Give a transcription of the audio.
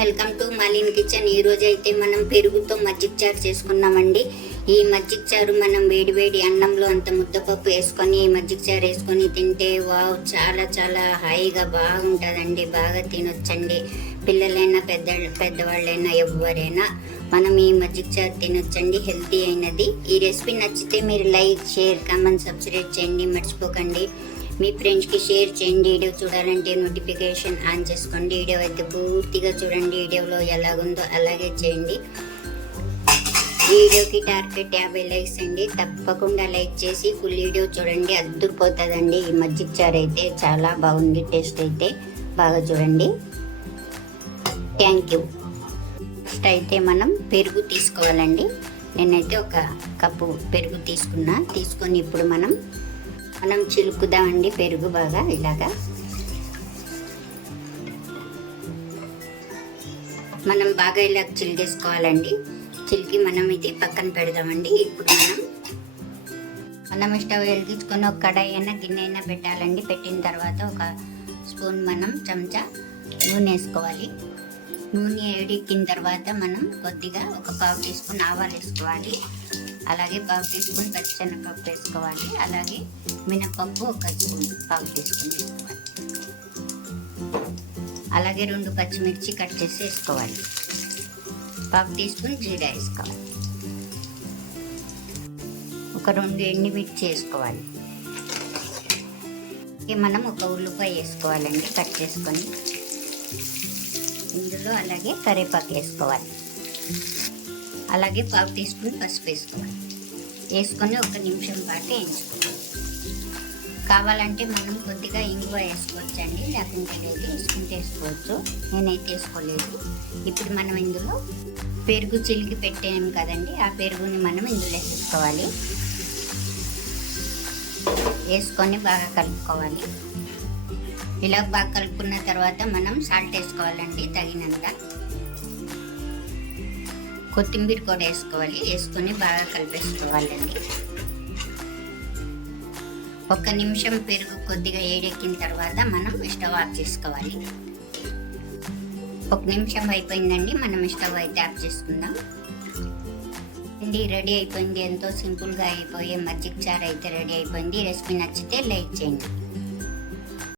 Welcome to మలిన్ kitchen. ఈ రోజు అయితే మనం పెరుగుతో మజ్జిగ చారు చేసుకున్నామండి. ఈ మజ్జిగ చారు మనం వేడి వేడి అన్నంలో అంత ముద్దపప్పు వేసుకొని ఈ మజ్జిగ చారు వేసుకొని తింటే వావ్ చాలా చాలా హాయిగా బాగుంటుందండి. బాగా తినొచ్చండి. పిల్లలైనా పెద్ద పెద్దవాళ్ళైనా ఎవరైనా మనం ఈ మజ్జిగ చారు తినొచ్చండి. హెల్తీ అయినది. ఈ రెసిపీ నచ్చితే మీరు లైక్ షేర్ కామెంట్ సబ్స్క్రైబ్ చేయండి. మర్చిపోకండి. మీ ఫ్రెండ్స్కి షేర్ చేయండి. వీడియో చూడాలంటే నోటిఫికేషన్ ఆన్ చేసుకోండి. వీడియో అయితే పూర్తిగా చూడండి. వీడియోలో ఎలాగుందో అలాగే చేయండి. వీడియోకి టార్గెట్ యాభై లైక్స్ అండి. తప్పకుండా లైక్ చేసి ఫుల్ వీడియో చూడండి. అద్దుకుపోతుందండి ఈ మజ్జిగ చారు అయితే చాలా బాగుంది. టేస్ట్ అయితే బాగా చూడండి. Thank you. నెక్స్ట్ అయితే మనం పెరుగు తీసుకోవాలండి. నేనైతే ఒక కప్పు పెరుగు తీసుకున్నా. తీసుకొని ఇప్పుడు మనం మనం చిలుకుదామండి పెరుగు బాగా ఇలాగా. మనం బాగా ఇలా చిలికేసుకోవాలండి. చిలికి మనం ఇది పక్కన పెడదామండి. ఇప్పుడు మనం మనం స్టవ్ వెలిగించుకొని ఒక కడాయి అయినా గిన్నె అయినా పెట్టాలండి. పెట్టిన తర్వాత ఒక స్పూన్ మనం చెంచా నూనె వేసుకోవాలి. నూనె వేడెక్కిన తర్వాత మనం కొద్దిగా ఒక పావు టీ స్పూన్ ఆవాలు వేసుకోవాలి. అలాగే పావు టీ స్పూన్ పచ్చిశనగపప్పు వేసుకోవాలి. అలాగే మినపప్పు ఒక స్పూన్ పావు టీ స్పూన్ వేసుకోవాలి. అలాగే రెండు పచ్చిమిర్చి కట్ చేసి వేసుకోవాలి. పావు టీ స్పూన్ జీరా వేసుకోవాలి. ఒక రెండు ఎండిమిర్చి వేసుకోవాలి. మనం ఒక ఉల్లిపాయ వేసుకోవాలండి కట్ చేసుకొని. ఇందులో అలాగే కరివేపాకు వేసుకోవాలి. అలాగే పావు టీ స్పూన్ పసుపు వేసుకోవాలి. వేసుకొని ఒక నిమిషం పాటు వేయించుకోవాలి. కావాలంటే మనం కొద్దిగా ఇంగువ వేసుకోవచ్చండి లేకుంటే లేదు వేసుకుంటే వేసుకోవచ్చు. నేనైతే వేసుకోలేదు. ఇప్పుడు మనం ఇందులో పెరుగు చిలికి పెట్టాము కదండి ఆ పెరుగుని మనం ఇందులో వేసుకోవాలి. వేసుకొని బాగా కలుపుకోవాలి. ఇలా బాగా కలుపుకున్న తర్వాత మనం సాల్ట్ వేసుకోవాలండి తగినంత. కొత్తిమీర కూడా వేసుకోవాలి. వేసుకొని బాగా కలిపేసుకోవాలండి. ఒక నిమిషం పెరుగు కొద్దిగా ఏడెక్కిన తర్వాత మనం స్టవ్ ఆఫ్ చేసుకోవాలి. ఒక నిమిషం అయిపోయిందండి. మనం స్టవ్ అయితే ఆఫ్ చేసుకుందాం. ఇది రెడీ అయిపోయింది. ఎంతో సింపుల్గా అయిపోయే మజ్జిగ చారు అయితే రెడీ అయిపోయింది. రెసిపీ నచ్చితే లైక్ చేయండి.